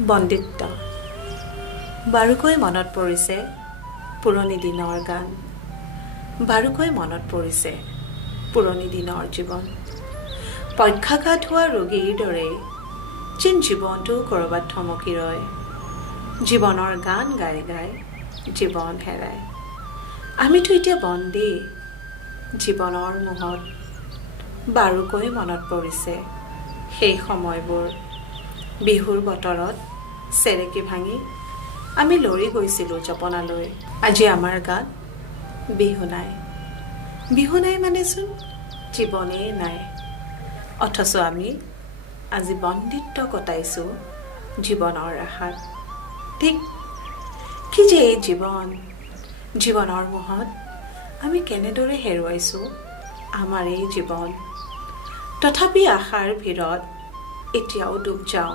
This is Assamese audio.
বন্দিত্ব বাৰুকৈ মনত পৰিছে পুৰণি দিনৰ গান বাৰুকৈ মনত পৰিছে পুৰণি দিনৰ জীৱন পক্ষাঘাত হোৱা ৰোগীৰ দৰে যেন জীৱনটো কৰবাত থমকি ৰয় জীৱনৰ গান গাই গাই জীৱন হেৰায় আমিতো এতিয়া বন্দী জীৱনৰ মোহত বাৰুকৈ মনত পৰিছে সেই সময়বোৰ বিহুৰ বতৰত চেৰেকি ভাঙি আমি লৰি গৈছিলোঁ জপনালৈ আজি আমাৰ গাত বিহু নাই মানেচোন জীৱনেই নাই অথচ আমি আজি বন্দিত্ব কটাইছোঁ জীৱনৰ আশাত ঠিক কি যে এই জীৱনৰ মোহত আমি কেনেদৰে হেৰুৱাইছোঁ আমাৰ এই জীৱন তথাপি আশাৰ ভিৰত এতিয়াও ডুব যাওঁ